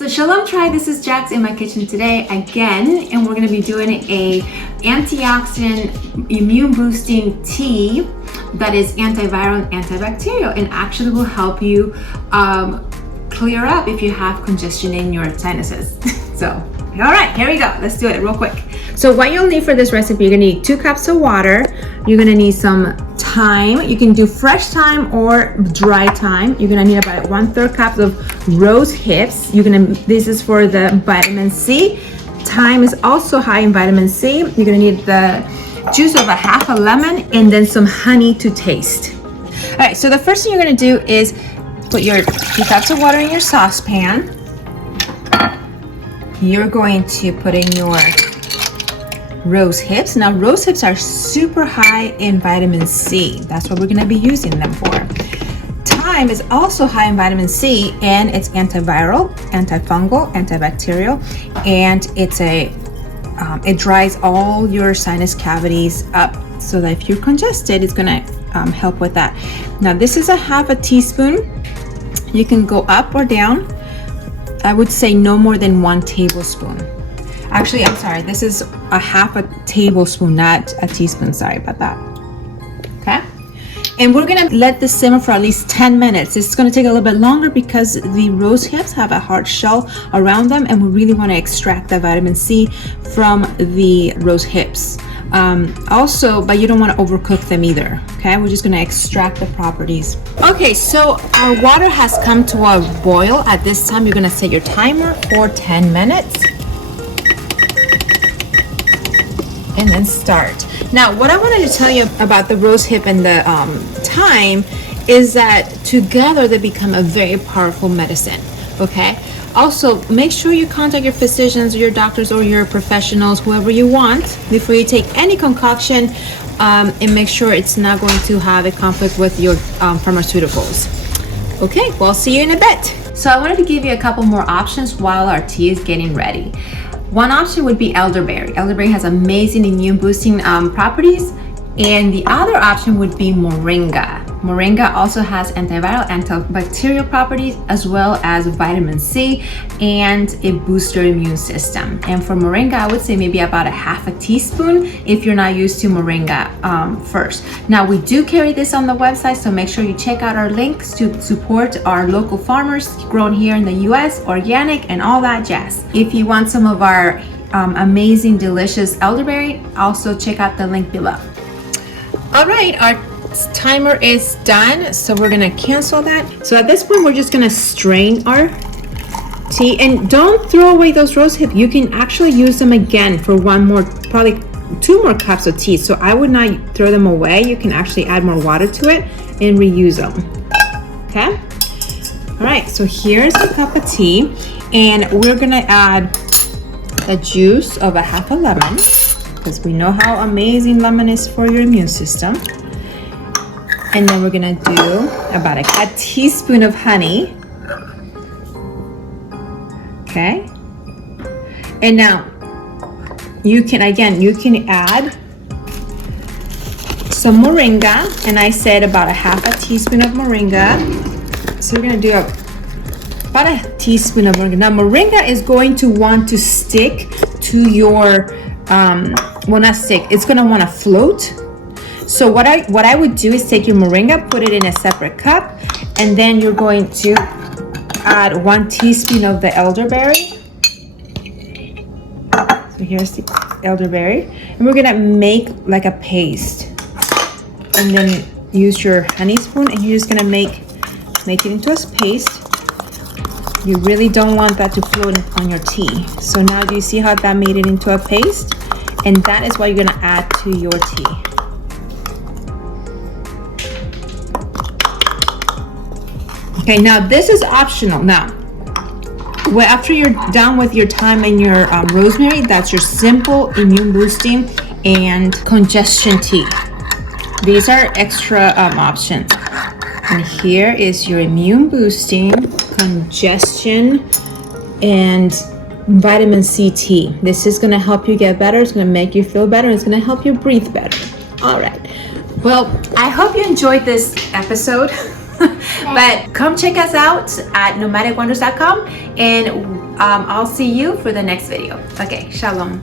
So Shalom Tribe, this is Jax in my kitchen today again, and we're going to be doing a antioxidant immune boosting tea that is antiviral and antibacterial and actually will help you clear up if you have congestion in your sinuses. So, all right, here we go. Let's do it real quick. So what you'll need for this recipe, you're gonna need 2 cups of water. You're gonna need some thyme. You can do fresh thyme or dry thyme. You're gonna need about 1/3 cup of rose hips. This is for the vitamin C. Thyme is also high in vitamin C. You're gonna need the juice of a half a lemon and then some honey to taste. All right, so the first thing you're gonna do is put your 2 cups of water in your saucepan. You're going to put in your rose hips. Now, rose hips are super high in vitamin C. That's what we're going to be using them for. Thyme is also high in vitamin C, and it's antiviral, antifungal, antibacterial, and it dries all your sinus cavities up, so that if you're congested, it's going to help with that. Now, this is a half a teaspoon. You can go up or down. I would say no more than 1 tablespoon. Actually, I'm sorry, this is a half a tablespoon, not a teaspoon. Sorry about that. Okay. And we're gonna let this simmer for at least 10 minutes. It's gonna take a little bit longer because the rose hips have a hard shell around them, and we really wanna extract the vitamin C from the rose hips. But you don't want to overcook them either. Okay, we're just going to extract the properties. Okay, so our water has come to a boil. At this time, you're going to set your timer for 10 minutes and then start. Now, what I wanted to tell you about the rose hip and the thyme is that together they become a very powerful medicine. Okay. Also, make sure you contact your physicians or your doctors or your professionals, whoever you want, before you take any concoction, and make sure it's not going to have a conflict with your pharmaceuticals. Okay, well, I'll see you in a bit. So I wanted to give you a couple more options while our tea is getting ready. One option would be elderberry. Elderberry has amazing immune boosting properties. And the other option would be moringa. Moringa also has antiviral, antibacterial properties, as well as vitamin C, and it boosts your immune system. And for moringa, I would say maybe about a half a teaspoon if you're not used to moringa first. Now, we do carry this on the website, so make sure you check out our links to support our local farmers grown here in the US, organic, and all that jazz. If you want some of our amazing, delicious elderberry, also check out the link below. All right, our timer is done, so we're gonna cancel that. So at this point, we're just gonna strain our tea, and don't throw away those rose hips. You can actually use them again for probably 2 more cups of tea. So I would not throw them away. You can actually add more water to it and reuse them. Okay. All right, so here's a cup of tea, and we're gonna add the juice of a half a lemon, because we know how amazing lemon is for your immune system. And then we're gonna do about a teaspoon of honey. Okay. And now you can add some moringa, and I said about a half a teaspoon of moringa. So we're gonna do about a teaspoon of moringa. Now, moringa is going to want to stick to your well, not stick, it's gonna want to float. So what I would do is take your moringa, put it in a separate cup, and then you're going to add 1 teaspoon of the elderberry. So here's the elderberry, and we're gonna make like a paste, and then use your honey spoon, and you're just gonna make it into a paste. You really don't want that to float on your tea. So now, do you see how that made it into a paste? And that is what you're gonna add to your tea. Okay, now this is optional. Now, after you're done with your thyme and your rosemary, that's your simple immune boosting and congestion tea. These are extra options. And here is your immune boosting, congestion, and vitamin C tea. This is going to help you get better. It's going to make you feel better. It's going to help you breathe better. All right. Well, I hope you enjoyed this episode. But come check us out at nomadicwonders.com, and I'll see you for the next video. Okay, shalom.